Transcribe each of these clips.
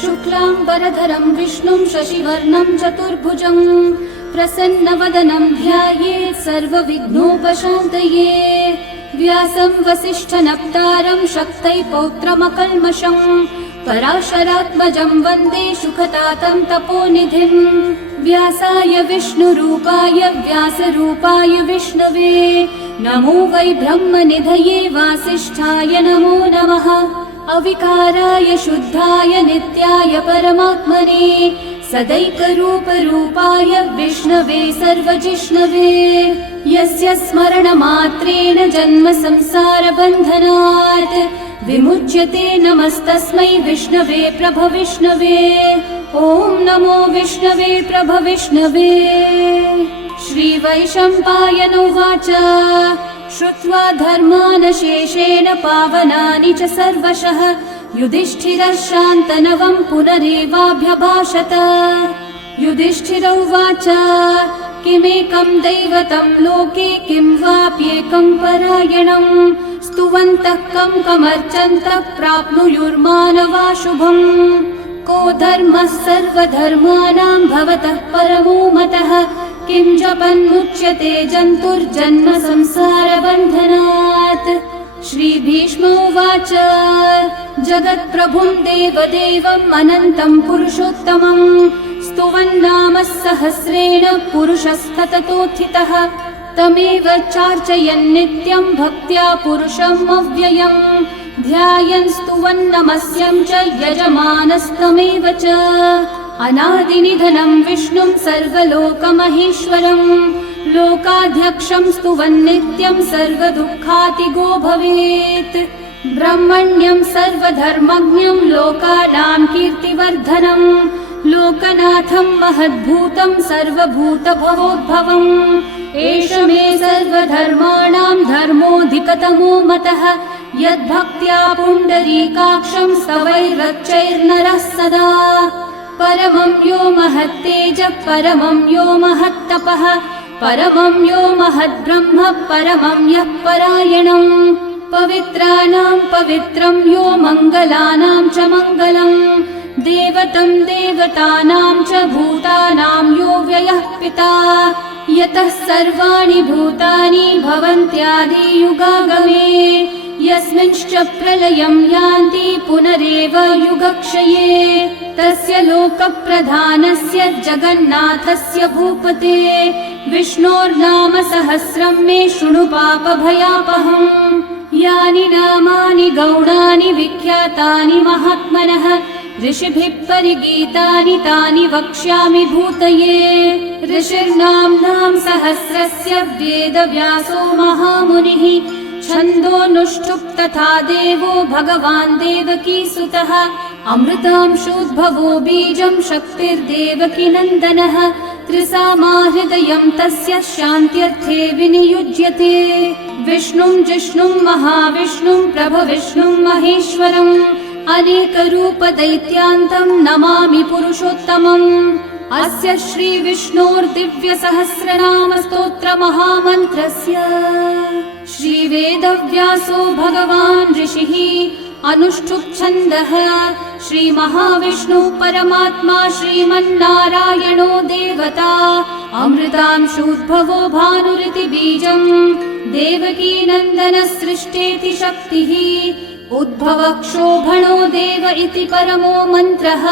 शुक्लांबरधरं विष्णुं शशिवर्णं चतुर्भुजं प्रसन्नवदनं ध्यायेत् सर्वविघ्नोपशान्तये। व्यासं वसिष्ठनप्तारं शक्तै पौत्रमकल्मषं पराशरात्मजं वन्दे सुखतातं तपोनिधिं। व्यासाय विष्णुरूपाय व्यासरूपाय विष्णवे नमो वै ब्रह्मनिधये वासिष्ठाय नमो नमः। अविकाराय शुद्धाय नित्याय परमात्मने सदैकरूपरूपाय विष्णवे सर्वजिष्णवे। यस्य स्मरणमात्रेण जन्म संसारबन्धनात् विमुच्यते नमस्तस्मै विष्णवे प्रभविष्णवे। ॐ नमो विष्णवे प्रभविष्णवे। श्रीवैशम्पायन उवाच श्रुत्वा धर्मान् शेषेण पावनानि च सर्वशः युधिष्ठिरः शान्तनवं पुनरेवाभ्यभाषत। युधिष्ठिर उवाच किमेकं दैवतं लोके किं वाप्येकं परायणं स्तुवन्तः कं कमर्चन्तः प्राप्नुयुर्मानवा शुभम्। को धर्मः सर्वधर्माणां भवतः परमो मतः किं जपन्मुच्यते जन्तुर्जन्म संसारबन्धनात्। श्रीभीष्म उवाच जगत्प्रभुं देवदेवम् अनन्तं पुरुषोत्तमं स्तुवन्नाम सहस्रेण पुरुषस्तततोत्थितः। तमेव चार्चयन् नित्यं भक्त्या पुरुषम् अव्ययम् ध्यायन् स्तुवन्नमस्यं च यजमानस्तमेव च। अनादिनिधनं विष्णुं सर्वलोकमहेश्वरं लोकाध्यक्षं स्तुवन्नित्यं सर्वदुःखातिगो भवेत्। ब्रह्मण्यं सर्वधर्मज्ञं लोकानां कीर्तिवर्धनं लोकनाथं महद्भूतं सर्वभूतभवोद्भवम्। एष मे सर्वधर्माणां धर्मोऽधिकतमो मतः यद्भक्त्या पुण्डरीकाक्षं स्तवैरर्चैर्नरः सदा। परमं यो महत्तेजः परमं यो महत्तपः परमं यो महद्ब्रह्म परमं यः परायणम्। पवित्राणां पवित्रं यो मङ्गलानां च मङ्गलम् देवतं देवतानां च भूतानां यो व्ययः पिता। यतः सर्वाणि भूतानि भवन्त्यादियुगागमे यस्मिंश्च प्रलयं यान्ति पुनरेव युगक्षये। तस्य लोकप्रधानस्य जगन्नाथस्य भूपते विष्णोर्नाम सहस्रं मे शृणु पापभयापहम्। यानि नामानि गौणानि विख्यातानि महात्मनः ऋषिभिः परिगीतानि तानि वक्ष्यामि भूतये। ऋषिर्नाम्नां सहस्रस्य वेदव्यासो महामुनिः छन्दोऽनुष्ठुप् तथा देवो भगवान् देवकीसुतः। अमृतांशोद्भवो बीजं शक्तिर्देवकी नन्दनः त्रिसामाहृदयं तस्य शान्त्यर्थे विनियुज्यते। विष्णुं जिष्णुं महाविष्णुं प्रभविष्णुं महेश्वरम् अनेकरूपदैत्यान्तं नमामि पुरुषोत्तमम्। अस्य श्रीविष्णोर्दिव्यसहस्रनामस्तोत्रमहामन्त्रस्य श्रीवेदव्यासो भगवान् ऋषिः अनुष्ठुप्छन्दः। श्रीमहाविष्णुः परमात्मा श्रीमन्नारायणो देवता अमृतांशोद्भवो भानुरिति बीजम् देवकी नन्दनसृष्टेति शक्तिः उद्भवक्षोभणो देव इति परमो मन्त्रः।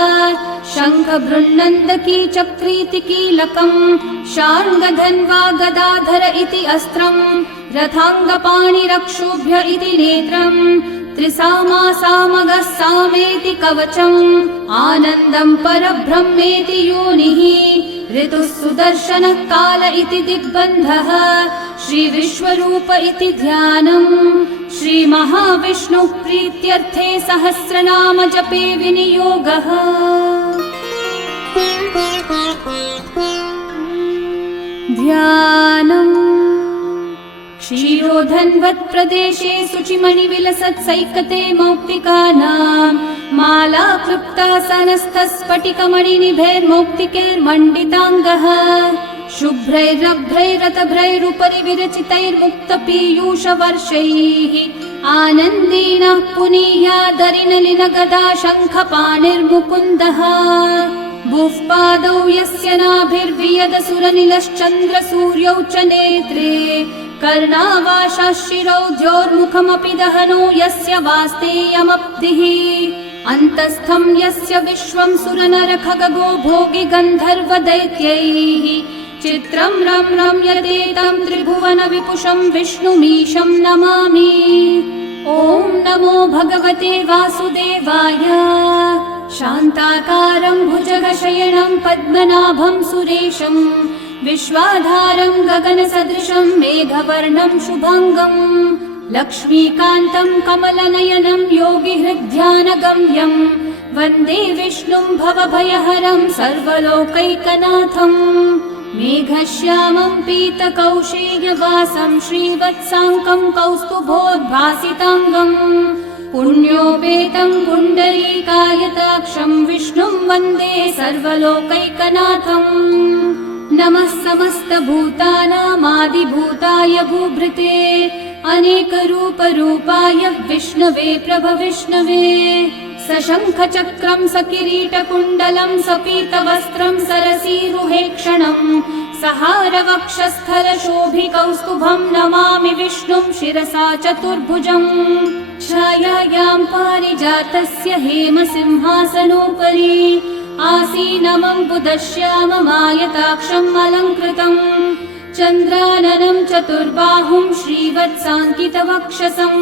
शङ्खबृन्नन्दकी चक्रीति कीलकम् शार्ङ्गधन्वा गदाधर इति अस्त्रम् रथाङ्गपाणिरक्षोभ्य इति नेत्रम् त्रिसामासामगः सामेति कवचम् आनन्दं परब्रह्मेति योनिः ऋतुः सुदर्शनः काल इति दिग्बन्धः श्रीविश्वरूप इति ध्यानम्। श्रीमहाविष्णुः प्रीत्यर्थे सहस्रनाम जपे विनियोगः। ध्यानम् क्षीरोधन्वत्प्रदेशे शुचिमणिविलसत्सैकते मौक्तिकानां माला क्लृप्तासनस्थस्फटिकमणिनिभैर्मौक्तिकैर्मण्डिताङ्गः शुभ्रैरभ्रैरतभ्रैरुपरि विरचितैर्मुक्तपीयूषवर्षैः आनन्देन पुनीयादरिनलिनगदा शङ्खपाणिर्मुकुन्दः भुः पादौ यस्य नाभिर्वियदसुरनिलश्चन्द्रसूर्यौ च नेत्रे कर्णावाशाशिरौ द्योर्मुखमपि दहनो यस्य वास्तेयमब्धिः अन्तस्थं यस्य विश्वं सुरनरखगो भोगि गन्धर्वदैत्यैः चित्रं रम्यते तं त्रिभुवनविपुषं विष्णुमीशं नमामि। ॐ नमो भगवते वासुदेवाय। शान्ताकारं भुजगशयनं पद्मनाभं सुरेशं विश्वाधारं गगनसदृशं मेघवर्णं शुभाङ्गं लक्ष्मीकान्तं कमलनयनं योगिहृद्ध्यानगम्यं वन्दे विष्णुं भवभयहरं सर्वलोकैकनाथं मेघश्यामं पीतकौशेयवासं श्रीवत्साङ्कं कौस्तुभोद्भासिताङ्गं पुण्योपेतं पुण्डरीकायताक्षं विष्णुं वन्दे सर्वलोकैकनाथम् नमः समस्तभूतानामादिभूताय भूभृते अनेकरूपरूपाय विष्णवे प्रभविष्णवे सशङ्खचक्रं सकिरीटकुण्डलं सपीतवस्त्रं सरसीरुहेक्षणं सहारवक्षस्थलशोभिकौस्तुभं नमामि विष्णुं शिरसा चतुर्भुजम् छायायां पारिजातस्य हेमसिंहासनोपरि आसीनमम्बुदश्याममायताक्षम् अलङ्कृतम् चन्द्राननं चतुर्बाहुं श्रीवत्साङ्कितवक्षसं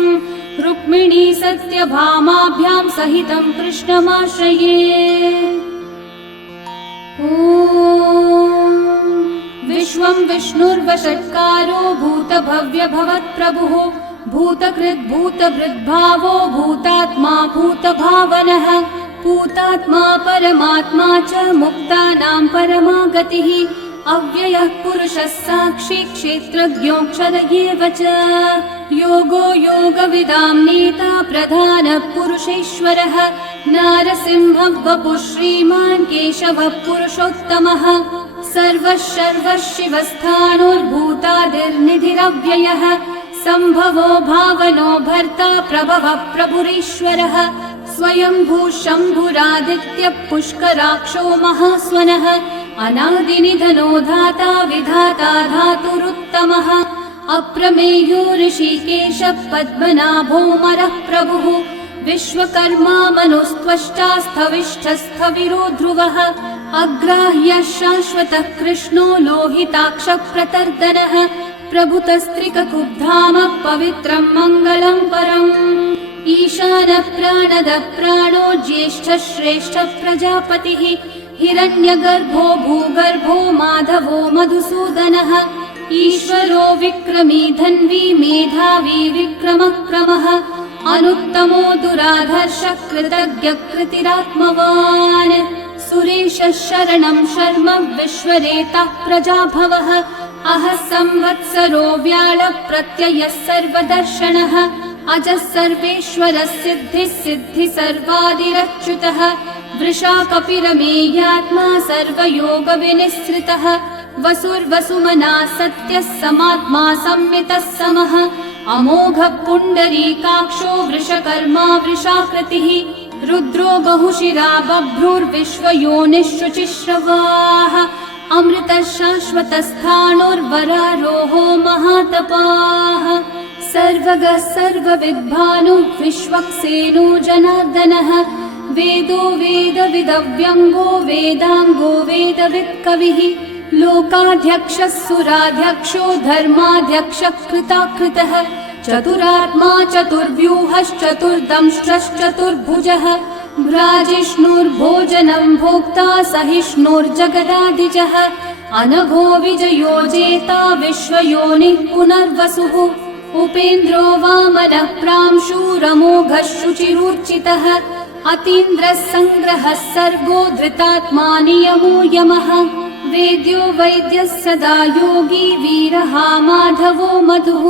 रुक्मिणी सत्यभामाभ्यां सहितं कृष्णमाश्रये। ॐ विश्वं विष्णुर्वषट्कारो भूतभव्यभवत्प्रभुः भूतकृद्भूतभृद्भावो भूतात्मा भूतभावनः भूतात्मा परमात्मा च मुक्तानां परमा गतिः अव्ययः पुरुषः साक्षी क्षेत्रज्ञोऽक्षर एव च योगो योगविदां नेता प्रधानः पुरुषेश्वरः नारसिंहः वपुः श्रीमान् केशवः पुरुषोत्तमः सर्वः शर्वः शिवस्थाणुर्भूतादिर्निधिरव्ययः सम्भवो भावनो भर्ता प्रभवः प्रभुरीश्वरः स्वयंभू शम्भुरादित्यः पुष्कराक्षो महास्वनः अनादिनिधनो धाता विधाता धातुरुत्तमः अप्रमेयो ऋषिकेशः पद्मनाभोऽमरः प्रभुः विश्वकर्मा मनुस्त्वष्टा स्थविष्ठस्थविरो ध्रुवः अग्राह्यः शाश्वतः कृष्णो लोहिताक्षः प्रतर्दनः प्रभुतस्त्रिककुब्धामः पवित्रं मङ्गलं परम् ईशानः प्राणदः प्राणो ज्येष्ठः श्रेष्ठः प्रजापतिः हिरण्यगर्भो भूगर्भो माधवो मधुसूदनः ईश्वरो विक्रमी धन्वी मेधावी विक्रमक्रमः अनुत्तमो दुराधर्षः कृतज्ञः कृतिरात्मवान् सुरेशः शरणं शर्म विश्वरेतः प्रजाभवः अहः संवत्सरो व्याळः प्रत्ययः सर्वदर्शनः अजः सर्वेश्वरः सिद्धिः सिद्धि सर्वादिरच्युतः वृषा कपिरमेयात्मा सर्वयोगविनिःसृतः वसुर्वसुमना सत्यः समात्मा संमितः समः अमोघः पुण्डरीकाक्षो वृषकर्मा वृषाकृतिः रुद्रो बहुशिरा बभ्रुर्विश्वयोनिःशुचिश्रवाः अमृतः शाश्वतस्थाणुर्वरारोहो महातपाः सर्वगः सर्वविद्भानुः विश्वक्सेनो जनार्दनः वेदो वेदविदव्यङ्गो वेदाङ्गो वेदवित्कविः लोकाध्यक्षः सुराध्यक्षो धर्माध्यक्षः कृताकृतः चतुरात्मा चतुर्व्यूहश्चतुर्दंष्ट्रश्चतुर्भुजः भ्राजिष्णुर्भोजनं भोक्ता सहिष्णुर्जगदादिजः अनघो विजयो जेता विश्वयोनिः पुनर्वसुः उपेन्द्रो वामनः प्रांशुरमोघः शुचिरूर्चितः अतीन्द्रः सङ्ग्रहः सर्गो धृतात्मा नियमो यमः वेद्यो वैद्यः सदा योगी वीरः माधवो मधुः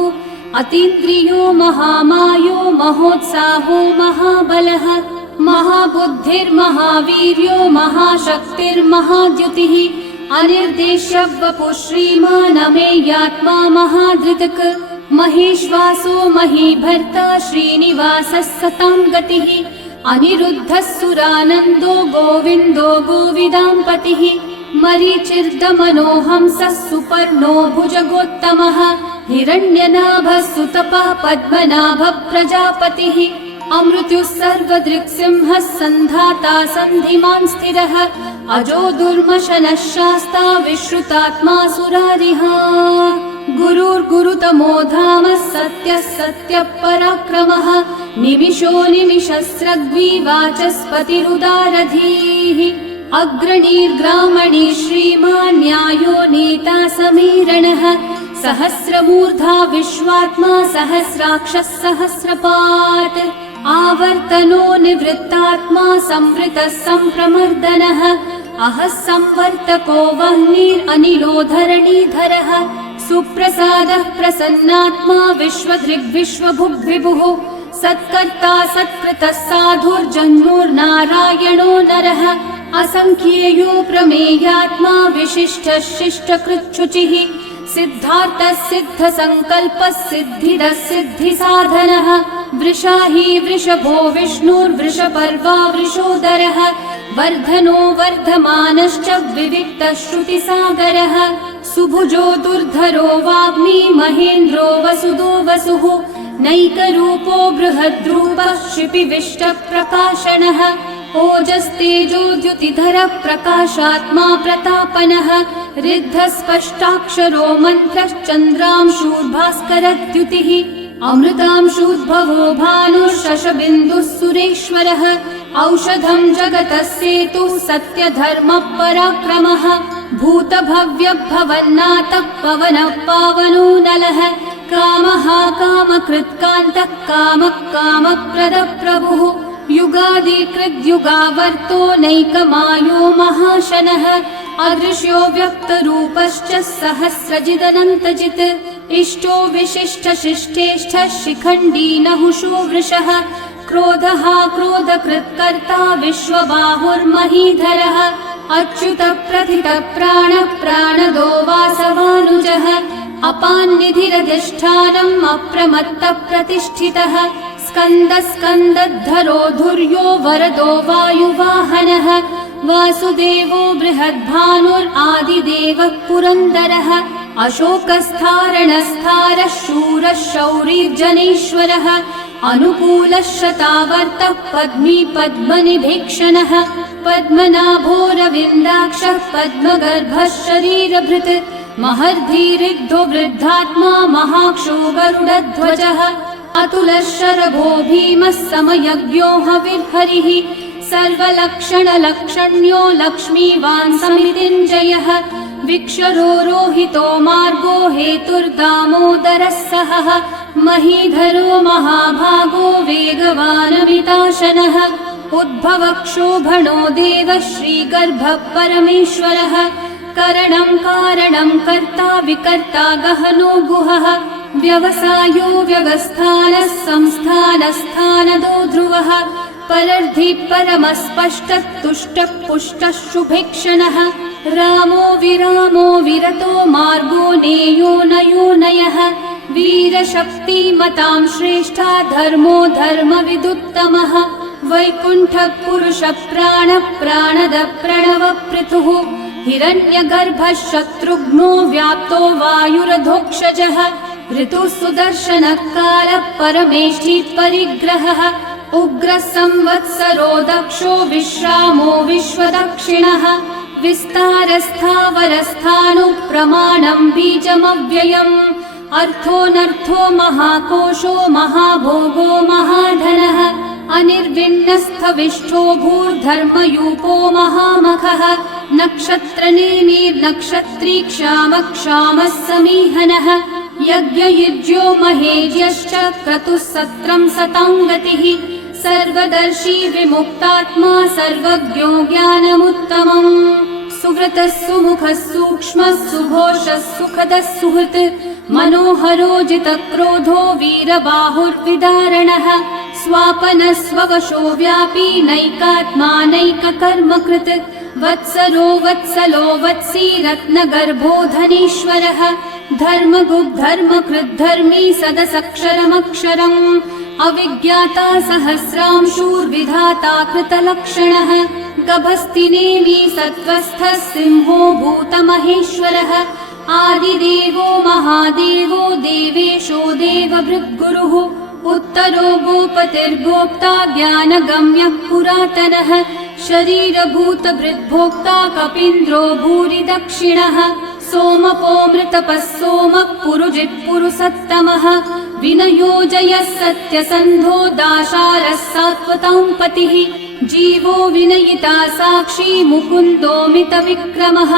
अतीन्द्रियो महामायो महोत्साहो महाबलः महाबुद्धिर्महावीर्यो महाशक्तिर्महाद्युतिः अनिर्देश्य वपुः श्रीमान् अमेयात्मा महाधृतक् महेश्वासो महीभर्ता श्रीनिवासः सतां गतिः अनिरुद्धः सुरानन्दो गोविन्दो गोविदाम्पतिः मरीचिर्दमनोहंसः सुपर्णो भुजगोत्तमः हिरण्यनाभः सुतपः पद्मनाभः प्रजापतिः अमृत्युः सर्वदृक्सिंहः सन्धाता सन्धिमान् स्थिरः अजो दुर्मशनः शास्ता विश्रुतात्मा सुरारिः गुरुर्गुरुतमो धामः सत्यः सत्यः पराक्रमः निमिषो निमिषस्रग्वी वाचस्पतिरुदारधीः अग्रणीर्ग्रामणी श्रीमान् न्यायो नेता समीरणः सहस्रमूर्धा विश्वात्मा सहस्राक्षः सहस्रपात् आवर्तनो निवृत्तात्मा संवृतः सम्प्रमर्दनः अहः संवर्तको वह्निरनिलो धरणीधरः सुप्रसादः प्रसन्नात्मा विश्वदृग्विश्वभुग्विभुः सत्कर्ता सत्कृतः साधुर्जन्मुर्नारायणो नरः असंख्येयो प्रमेयात्मा विशिष्टः शिष्टकृच्छुचिः सिद्धार्थः सिद्धसङ्कल्पः सिद्धिदः सिद्धिसाधनः वृषाही वृषभो विष्णुर्वृषपर्वा वृषोदरः वर्धनो वर्धमानश्च विविक्तः श्रुतिसागरः सुभुजो दुर्धरो वाग्मी महेन्द्रो वसुदो वसुः नैकरूपो बृहद्रूपः शिपिविष्टप्रकाशनः ओजस्तेजो द्युतिधरः प्रकाशात्मा प्रतापनः रिद्धस्पष्टाक्षरो मन्त्रश्चन्द्रांशूर्भास्करद्युतिः अमृतांशूद्भवो भानुः सुरेश्वरः औषधं जगतः सेतुः सत्यधर्मः पराक्रमः भूतभव्यभवन्नाथः पवनः पावनो नलः कामः कामकृत्कान्तः कामः कामप्रदः प्रभुः युगादिकृद्युगावर्तो नैकमायो महाशनः अदृश्यो व्यक्तरूपश्च सहस्रजिदनन्तजित् इष्टो विशिष्टशिष्टेष्ठः शिखण्डी नहुषो वृषः क्रोधः क्रोधकृत्कर्ता विश्वबाहुर्महीधरः अच्युतः प्रथितः प्राणः प्राणदो वासवानुजः अपान्निधिरधिष्ठानम् अप्रमत्तः प्रतिष्ठितः स्कन्दस्कन्दद्धरो धुर्यो वरदो वायुवाहनः वासुदेवो बृहद्भानुरादिदेवः पुरन्दरः अशोकस्थारणस्थारः शूरः शौरिर्जनेश्वरः अनुकूलः शतावर्तः पद्मी पद्मनिभीक्षणः पद्मनाभोरविन्दाक्षः पद्मगर्भः शरीरभृत् महर्धिरिग्धो वृद्धात्मा महाक्षो गरुडध्वजः अतुलः शरभो भीमः समयज्ञो हविर्हरिः सर्वलक्षणलक्षण्यो लक्ष्मीवान् समितिञ्जयः विक्षरो रोहितो मार्गो हेतुर्दामोदरः सहः महीधरो महाभागो वेगवानमिताशनः उद्भवक्षोभणो देवः श्रीगर्भः परमेश्वरः करणं कारणं कर्ता विकर्ता गहनो गुहः व्यवसायो व्यवस्थानः संस्थानस्थानदो ध्रुवः परर्धि परमस्पष्टः तुष्टः पुष्टः शुभेक्षणः रामो विरामो विरतो मार्गो नेयो नयो नयः वीरशक्तिमतां श्रेष्ठा धर्मो धर्मविदुत्तमः वैकुण्ठः पुरुषः प्राणः प्राणदः प्रणवपृथुः हिरण्यगर्भः शत्रुघ्नो व्याप्तो वायुरधोक्षजः ऋतुः सुदर्शनः कालः परमेष्ठी परिग्रहः उग्रः संवत्सरो दक्षो विश्रामो विश्वदक्षिणः विस्तारस्थावरस्थानुप्रमाणं बीजमव्ययम् अर्थोऽनर्थो महाकोशो महाभोगो महाधनः अनिर्विण्णस्थविष्ठो भूर्धर्मयूपो महामखः नक्षत्रनेमिर्नक्षत्री क्षामः समीहनः यज्ञयुज्यो महेज्यश्च क्रतुः सत्रं सताङ्गतिः सर्वदर्शी विमुक्तात्मा सर्वज्ञो ज्ञानमुत्तमम् सुव्रतः सुमुखः सूक्ष्मः सुघोषः सुखदः सुहृत् मनोहरोजितक्रोधो वीरबाहुर्विदारणः स्वापनः स्ववशो व्यापी नैकात्मा नैककर्मकृत् वत्सरो वत्सलो वत्सी रत्नगर्भो धनीश्वरः धर्मकृद्धर्मी सदसक्षरमक्षरम् अविज्ञाता सहस्रांशूर्विधाता कृतलक्षणः गभस्तिनेमि सत्त्वस्थः सिंहो भूतमहेश्वरः आदिदेवो महादेवो देवेशो देवभृद्गुरुः उत्तरो गोपतिर्गोप्ता ज्ञानगम्यः पुरातनः शरीरभूतभृद्भोक्ता कपीन्द्रो भूरि दक्षिणः सोमपो मृतपः सोमः पुरुजित्पुरुसत्तमः विनयोजयः सत्यसन्धो दाशारः सात्वतां पतिः जीवो विनयिता साक्षी मुकुन्दोमितविक्रमः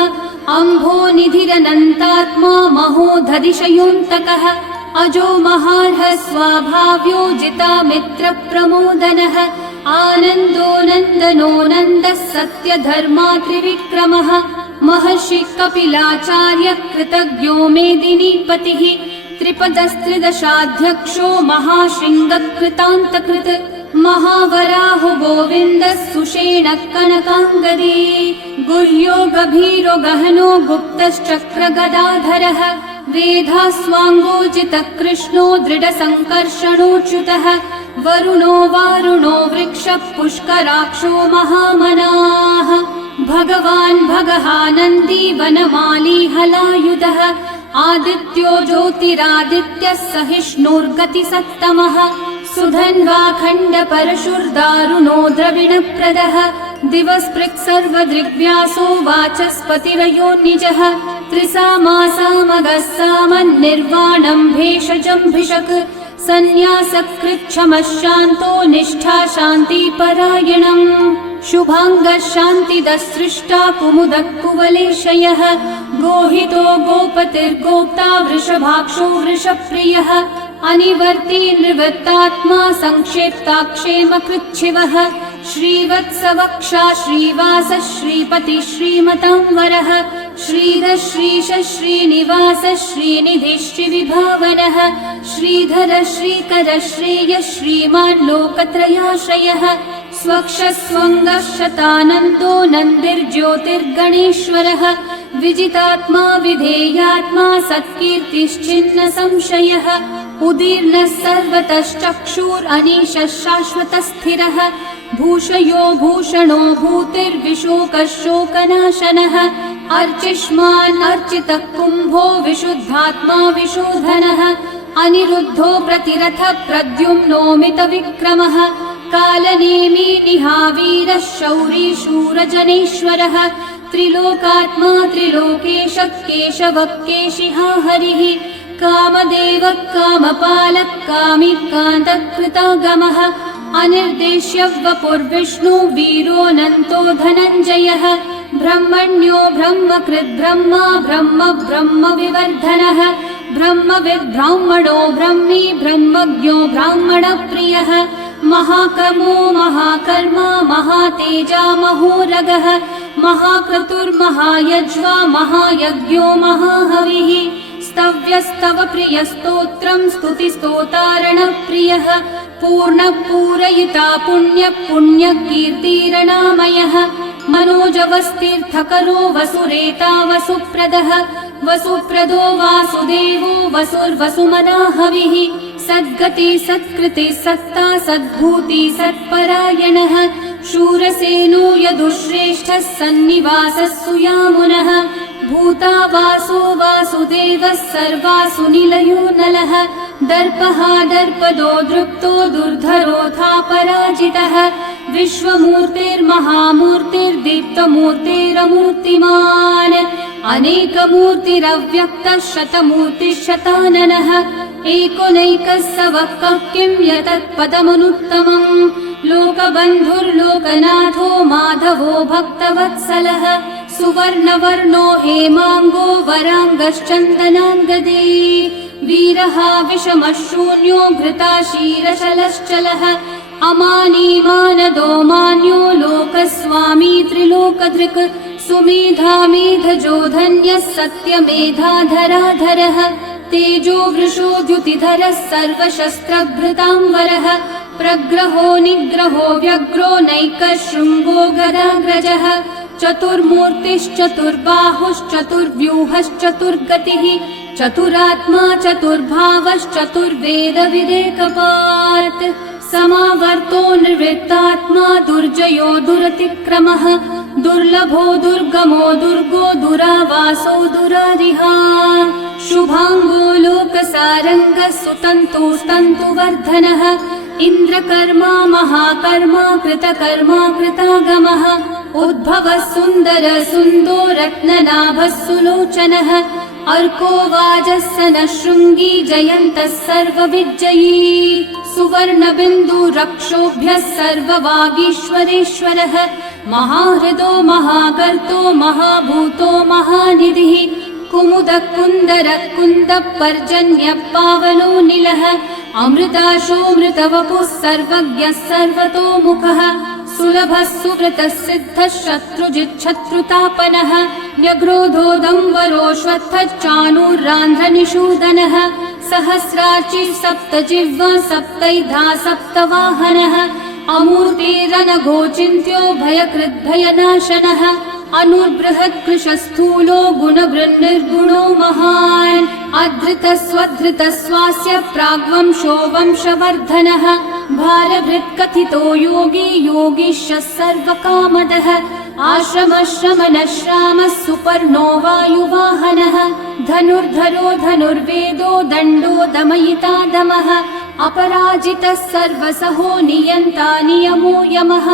अम्भो निधिरनन्तात्मा महोदधिशयोऽन्तकः अजो महार्हः स्वाभाव्यो जितामित्रप्रमोदनः आनन्दो नन्दनो नन्दः सत्यधर्मात्रिविक्रमः महर्षि कपिलाचार्य कृतज्ञो मेदिनीपतिः त्रिपदस्त्रिदशाध्यक्षो महाशृङ्गकृतान्तकृत् महावराहो गोविन्दः सुषेणः कनकाङ्गदी गुह्यो गभीरो गहनो गुप्तश्चक्रगदाधरः वेधास्वाङ्गोजितः कृष्णो दृढसङ्कर्षणोच्युतः वरुणो वारुणो वृक्षः पुष्कराक्षो महामनाः भगवान् भगहानन्दी वनमाली हलायुधः आदित्यो ज्योतिरादित्यः सहिष्णुर्गतिसत्तमः सुधन्वाखण्ड परशुर्दारुणो द्रविणप्रदः दिवस्पृक् सर्वदृग्व्यासो वाचस्पतिरयो निजः त्रिसामासामगः सामन्निर्वाणं भेषजम्भिषक् सन्न्यासकृच्छमः शान्तो निष्ठा शान्तिपरायणम् शुभाङ्गः शान्तिदः सृष्टा कुमुदः कुवलेशयः गोहितो गोपतिर्गोप्ता वृषभाक्षो वृषप्रियः अनिवर्ती निवृत्तात्मा संक्षेप्ताक्षेमकृच्छिवः श्रीवत्सवक्षा श्रीवासः श्रीपति श्रीमतांवरः श्रीधः श्रीशः श्रीनिवासः श्रीनिधिः श्रीविभावनः श्रीधरः श्रीकरः श्रेयः श्रीमान् लोकत्रयाश्रयः स्वक्षस्वङ्गः शतानन्दो नन्दिर्ज्योतिर्गणेश्वरः विजितात्मा विधेयात्मा सत्कीर्तिश्चिन्न संशयः उदीर्णः सर्वतश्चक्षुरनीशः शाश्वतस्थिरः भूषयो भूषणो भूतिर्विशोकः शोकनाशनः अर्चिष्मान् अर्चितः कुम्भो विशुद्धात्मा विशोधनः अनिरुद्धो प्रतिरथः प्रद्युम्नोमितविक्रमः कालनेमी निहावीरः शौरी शूरजनेश्वरः त्रिलोकात्मा त्रिलोकेशः केशवः केशिहा हरिः कामदेवः कामपालः कामिकान्तः कृतागमः अनिर्देश्य वपुर्विष्णु वीरोऽनन्तो धनञ्जयः ब्रह्मण्यो ब्रह्मकृद् ब्रह्मा ब्रह्म ब्रह्मविवर्धनः ब्रह्मविद् ब्राह्मणो ब्रह्मी ब्रह्मज्ञो ब्राह्मणप्रियः महाकर्मो महाकर्मा महातेजा महोरगः महाक्रतुर्महायज्वा महायज्ञो महाहविः स्तव्यस्तव प्रियस्तोत्रम् स्तुतिस्तोतारणप्रियः पूर्णपूरयिता पुण्यकीर्तिरणामयः मनोजवस्तीर्थकरो वसुरेता वसुप्रदः वसुप्रदो वासुदेवो वसुर्वसुमनाहविः सद्गति सत्कृति सत्ता सद्भूति सत्परायणः शूरसेनो यदुश्रेष्ठः सन्निवासः सुयामुनः भूता वासो वासुदेवः सर्वासु निलयो नलः दर्पः दर्पदो दृप्तो दुर्धरोऽथा पराजितः विश्वमूर्तिर्महामूर्तिर्दीप्तमूर्तिरमूर्तिमान् अनेकमूर्तिरव्यक्तः शतमूर्तिशताननः एकोनैकः स वः किं यतत्पदमनुत्तमम् लोकबन्धुर्लोकनाथो माधवो भक्तवत्सलः सुवर्णवर्णो हेमाङ्गो वराङ्गश्चन्दनाङ्गदे वीरः विषमः शून्यो घृताशीरशलश्चलः अमानी मानदो मान्यो लोकस्वामी त्रिलोकधृक् सुमेधामेधजो धन्यः सत्यमेधाधराधरः तेजो वृषो द्युतिधरः सर्वशस्त्रभृताम्बरः प्रग्रहो निग्रहो व्यग्रो नैकः शृङ्गो गदाग्रजः चतुर्मूर्तिश्चतुर्बाहुश्चतुर्व्यूहश्चतुर्गतिः चतुरात्मा चतुर्भावश्चतुर्वेदविदेकपात् समावर्तो निर्वृत्तात्मा दुर्जयो दुरतिक्रमः दुर्लभो दुर्गमो दुर्गो दुरावासो दुरारिहा शुभाङ्गो लोकसारङ्गः सुतन्तुस्तन्तुवर्धनः इन्द्रकर्मा महाकर्मा कृतकर्मा कृतागमः उद्भवः सुन्दर सुन्दो रत्ननाभः सुलोचनः अर्को वाजस्सनः शृङ्गी जयन्तः सर्वविजयी सुवर्णबिन्दुरक्षोभ्यः सर्ववागीश्वरेश्वरः महाहृदो महागर्तो महाभूतो महानिधिः कुमुदः कुन्दरः कुन्दः पर्जन्यः पावनो निलः अमृताशोऽमृतवपुः सर्वज्ञः सर्वतोमुखः सुलभः सुव्रतः सिद्धः शत्रुजिच्छत्रुतापनः न्यग्रोधोदम्बरोऽश्वत्थः चाणूरान्ध्रनिषूदनः सहस्रार्चिः सप्तजिह्वा सप्तैधा सप्तवाहनः अमूर्तिरनघोचिन्त्यो भयकृद्भयनाशनः अनुर्बृहत्कृशस्थूलो गुणभृन्निर्गुणो महान् अधृतस्वधृतस्वास्य प्राग्वंशो वंशवर्धनः भारभृत्कथितो योगी योगीशः सर्वकामदः आश्रमश्रमणश्रामः सुपर्णो वायुवाहनः धनुर्धरो धनुर्वेदो दण्डो दमयिता दमः अपराजितः सर्वसहो नियन्ता नियमो यमः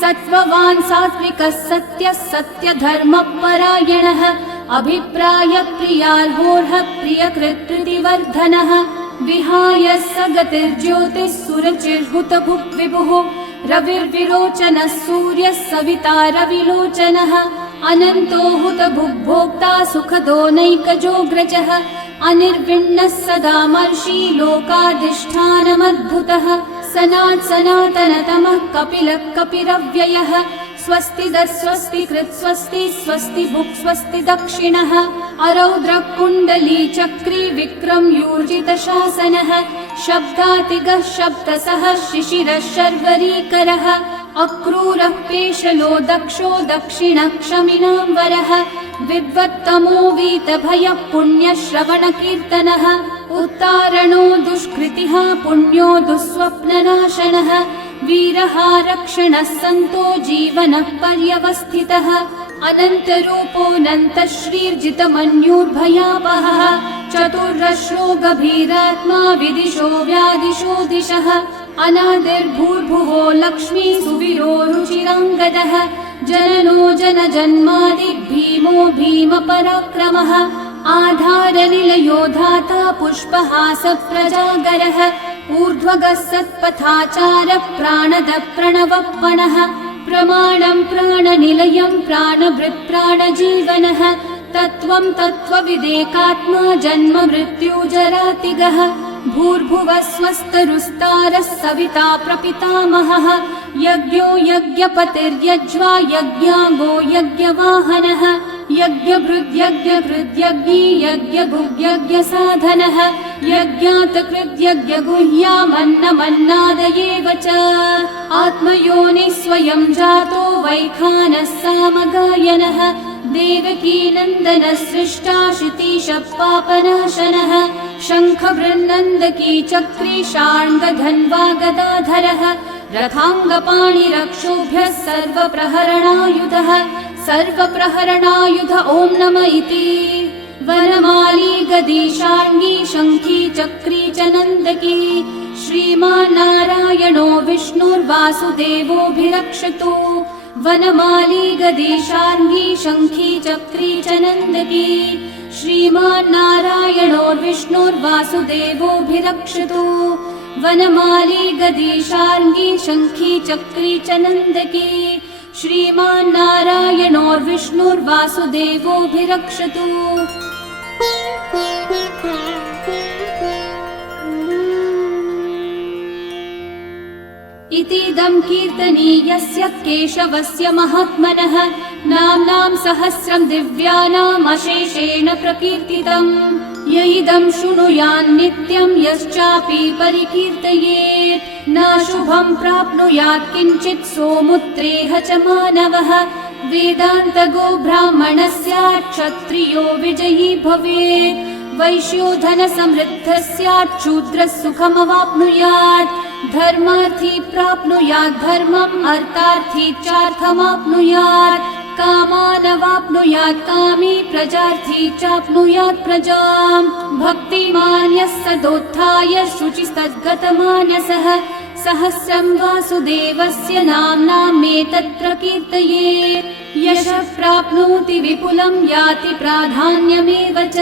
सत्त्ववान् सात्विकः सत्यः सत्यधर्मपरायणः अभिप्रायप्रियार्होर्ह प्रियकृत्कृतिवर्धनः विहाय स गतिर्ज्योतिः सुरचिर्हुतभुग्विभुः रविर्विरोचनः सूर्यः सविता रविलोचनः अनन्तो हुतभुग्भोक्ता सुखदो नैकजोऽग्रजः अनिर्विण्णः सदा मर्षि लोकाधिष्ठानमद्भुतः सनात् सनातनतमः कपिलः कपिरव्ययः स्वस्तिदः स्वस्तिकृत् स्वस्ति स्वस्ति भुक् स्वस्ति दक्षिणः अरौद्रः कुण्डली चक्री विक्रम यूर्जितशासनः शब्दातिगः शब्दसः शिशिरः शर्वरीकरः अक्रूरः पेशलो दक्षो दक्षिणः क्षमिनाम्बरः विद्वत्तमो वीतभयः पुण्यश्रवणकीर्तनः उत्तारणो दुष्कृतिः पुण्यो दुःस्वप्ननाशनः वीरः रक्षणः सन्तो जीवनः पर्यवस्थितः अनन्तरूपोऽनन्तः श्रीर्जितमन्युर्भयापहः चतुर्रश्रो गभीरात्मा विदिशो व्यादिशो दिशः अनादिर्भूर्भुवो लक्ष्मी सुवीरो रुचिराङ्गदः जननो जनजन्मादि भीमो भीमपराक्रमः आधारनिलयो धाता पुष्पहासः प्रजागरः ऊर्ध्वगः सत्पथाचारः प्राणदः प्रणवपणः प्रमाणं प्राणनिलयं प्राणभृत् प्राणजीवनः तत्त्वं तत्त्वविदेकात्मा जन्म मृत्युजरातिगः भूर्भुवः स्वस्तरुस्तारः सविता प्रपितामहः यज्ञो यज्ञपतिर्यज्वा यज्ञाङ्गो यज्ञवाहनः यज्ञभृद्यज्ञकृद्यज्ञी यज्ञभुग्यज्ञसाधनः यज्ञातकृद्यज्ञगुह्यामन्नमन्नादयेव च आत्मयोनिः स्वयं जातो वैखानः सामगायनः देवकीनन्दनः सृष्टा शितीशः पापनाशनः शङ्खबृन्नन्दकी चक्री शार्ङ्गधन्वा गदाधरः रथाङ्गपाणिरक्षोभ्यः सर्वप्रहरणायुधः सर्वप्रहरणायुध ॐ नम इति वनमाली गदी शार्ङ्गी शङ्खी चक्री च नन्दकी श्रीमान्नारायणो विष्णुर्वासुदेवोऽभिरक्षतु वनमाली गदी शार्ङ्गी शङ्खी चक्री च नन्दकी श्रीमान्नारायणो विष्णुर्वासुदेवोऽभिरक्षतु वनमाली गदी शार्ङ्गी शङ्खी चक्री च नन्दकी श्रीमान्नारायणो विष्णुर्वासुदेवोऽभिरक्षतु इतीदं कीर्तनीयस्य केशवस्य महात्मनः नाम्नां सहस्रं दिव्यानाम् अशेषेण प्रकीर्तितम्। य इदं शृणुयान्नित्यं यश्चापि परिकीर्तयेत् न शुभं प्राप्नुयात् किञ्चित् सोमुत्रेह च मानवः। वेदान्तगो ब्राह्मणः स्यात् क्षत्रियो विजयी भवेत्। वैश्यो धनसमृद्धः स्यात् शूद्रः सुखमवाप्नुयात्। धर्मार्थी प्राप्नुयात् धर्मम् अर्थार्थी चार्थमाप्नुयात्। कामानवाप्नुयात् कामी प्रजार्थी चाप्नुयात् प्रजाम्। भक्तिमान् यः सदोत्थाय शुचिस्तद्गतमानसः सहस्रं वासुदेवस्य नाम्नामेतत् प्रकीर्तयेत्। यशः प्राप्नोति विपुलं याति प्राधान्यमेव च।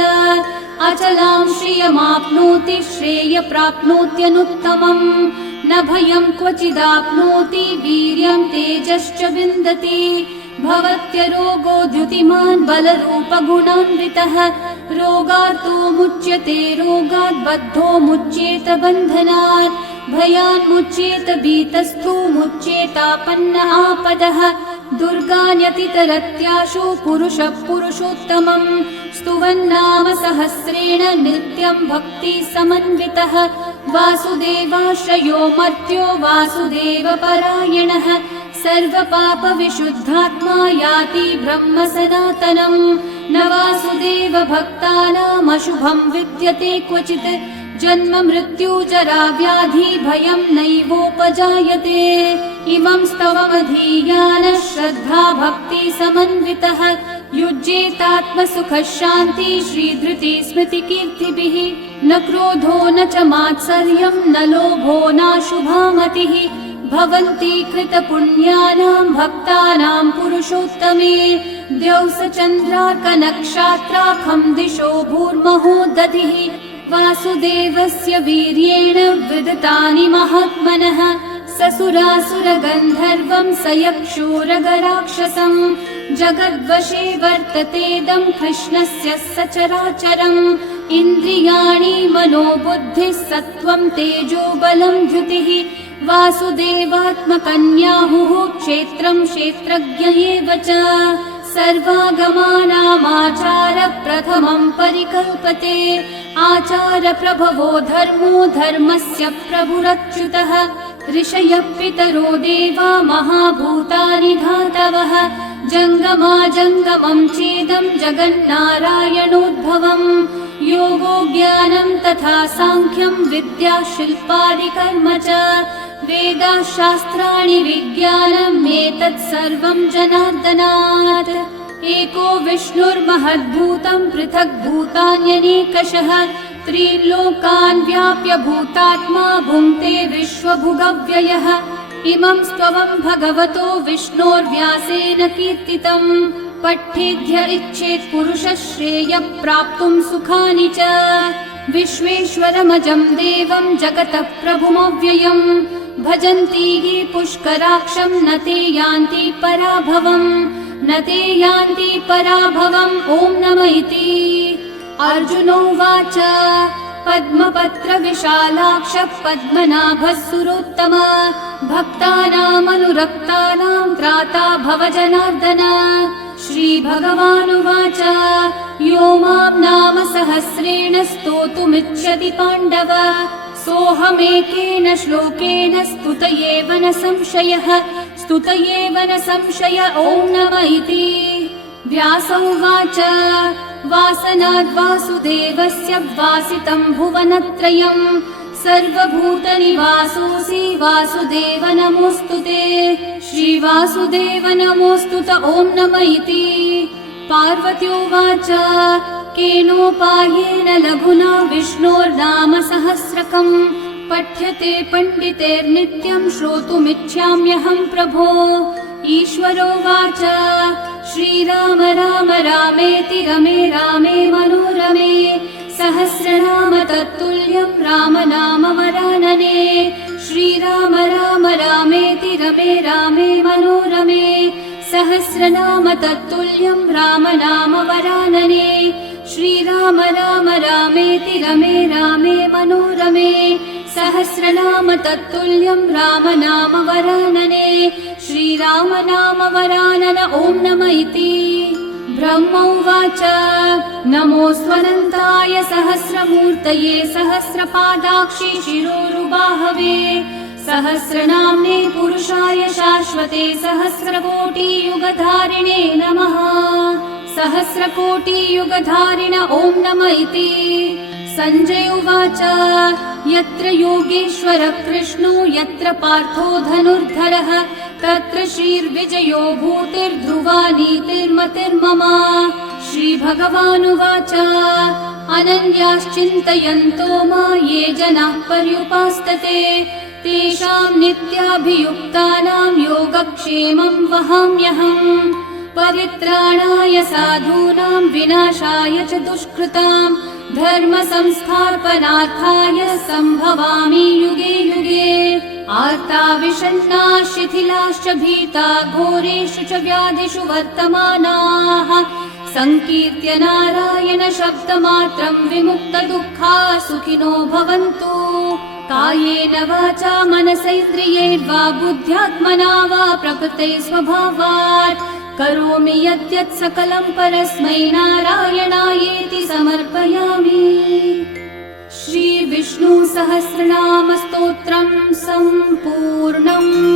अचलां श्रियमाप्नोति श्रेय प्राप्नोत्यनुत्तमम्। न भयं क्वचिदाप्नोति वीर्यं तेजश्च विन्दति। भवत्यरोगो द्युतिमान् बलरूपगुणान्वितः। रोगार्तो मुच्यते रोगात् बद्धो मुच्येत बन्धनात्। भयान्मुच्येत भीतस्थो मुच्येतापन्न आपदः। दुर्गान्यतितरत्याशु पुरुषः पुरुषोत्तमम्। स्तुवन्नाम सहस्रेण नित्यं भक्ति समन्वितः। वासुदेवाश्रयो मर्त्यो वासुदेवपरायणः। सर्वपापविशुद्धात्मा याति ब्रह्म सनातनम्। न वासुदेव भक्तानामशुभं विद्यते क्वचित्। जन्म मृत्यु जरा व्याधि भयं नैवोपजायते। इमं स्तवमधीयानः श्रद्धा भक्ति समन्वितः। युज्येतात्मसुखः शान्ति श्रीधृति स्मृतिकीर्तिभिः। न क्रोधो न च मात्सर्यं न लोभो नाशुभा मतिः। भवन्ति कृतपुण्यानां भक्तानां पुरुषोत्तमे। द्यौस चन्द्रार्कनक्षत्राखं दिशो भूर्महो दधिः। वासुदेवस्य वीर्येण विदितानि महात्मनः। ससुरासुरगन्धर्वं सयक्षूरगराक्षसं। जगद्वशे वर्ततेदं कृष्णस्य सचराचरम्। इन्द्रियाणि मनोबुद्धिः सत्त्वं तेजो बलं द्युतिः। वासुदेवात्मकन्याहुः क्षेत्रं क्षेत्रज्ञ एव च। सर्वागमानामाचार प्रथमं परिकल्पते। आचार प्रभवो धर्मो धर्मस्य प्रभुरच्युतः। ऋषयः पितरो देवा महाभूतानि धातवः। जङ्गमाजङ्गमं चेदं जगन्नारायणोद्भवम्। योगो ज्ञानं तथा साङ्ख्यं विद्या शिल्पादिकर्म च। वेदाः शास्त्राणि विज्ञानम् एतत् सर्वं जनार्दनात्। एको विष्णुर्महद्भूतं पृथक् भूतान्यनेकशः। त्रीन् लोकान् व्याप्य भूतात्मा भुङ्क्ते विश्वभुगव्ययः। इमं स्तवं भगवतो विष्णोर्व्यासेन कीर्तितम्। पठ्येद्य इच्छेत् पुरुषः श्रेयः प्राप्तुं सुखानि च। विश्वेश्वरमजं देवं जगतः प्रभुमव्ययम्। भजन्ति ये पुष्कराक्षं न ते यान्ति पराभवम्। न ते यान्ति पराभवम्। ॐ नमः इति। अर्जुनोवाच पद्मपत्रविशालाक्ष पद्मनाभः सुरोत्तम। भक्तानामनुरक्तानां त्राता भव जनार्दन। श्रीभगवानुवाच यो मां नाम सहस्रेण स्तोतुमिच्छति पाण्डव। सोऽहमेकेन श्लोकेन स्तुतयेव न संशयः। स्तुतयेव न संशय। ॐ नमः इति। व्यास उवाच वासनाद् वासुदेवस्य वासितं भुवनत्रयम्। सर्वभूतनिवासोऽसि वासुदेव नमोऽस्तु ते। श्रीवासुदेव नमोऽस्तु त। ॐ नमः इति। पार्वत्योवाच केनोपायेन लघुना विष्णोर्नाम सहस्रकम्। पठ्यते पण्डितेर्नित्यं श्रोतुमिच्छाम्यहं प्रभो। ईश्वरोवाच श्रीराम राम रामेति रमे रामे मनोरमे। सहस्रनाम तत्तुल्यं राम नाम वरानने। श्रीराम राम रामेति रमे रामे मनोरमे। सहस्रनाम तत्तुल्यं राम नाम वरानने। श्रीराम राम रामेति रमे रामे मनोरमे। सहस्रनाम तत्तुल्यं रामनाम वरानने श्रीरामनाम वरानन ॐ नम इति। ब्रह्म उवाच नमोऽस्त्वनन्ताय सहस्रमूर्तये सहस्रपादाक्षि शिरोरुबाहवे सहस्रनाम्ने पुरुषाय शाश्वते सहस्रकोटियुगधारिणे नमः। सहस्रकोटियुगधारिण ॐ नम इति। सञ्जय उवाच यत्र योगेश्वर कृष्णो यत्र पार्थो धनुर्धरः तत्र श्रीर्विजयो भूतिर्ध्रुवा नीतिर्मतिर्मम। श्रीभगवानुवाच अनन्याश्चिन्तयन्तो मा ये जनाः पर्युपासते तेषां नित्याभियुक्तानां योगक्षेमं वहाम्यहम्। परित्राणाय साधूनां विनाशाय च दुष्कृतां धर्म संस्थापनार्थाय सम्भवामि युगे युगे। आर्ता विषण्णा शिथिलाश्च भीता घोरेषु च व्याधिषु वर्तमानाः संकीर्त्य नारायण शब्दमात्रं विमुक्तदुःखा सुखिनो भवन्तु। कायेन वाचा मनसैन्द्रियैर्वा बुद्ध्यात्मना वा प्रकृते स्वभावात् करोमि यद्यत् सकलं परस्मै नारायणायेति समर्पयामि। श्री विष्णु सहस्रनाम स्तोत्रं सम्पूर्णम्।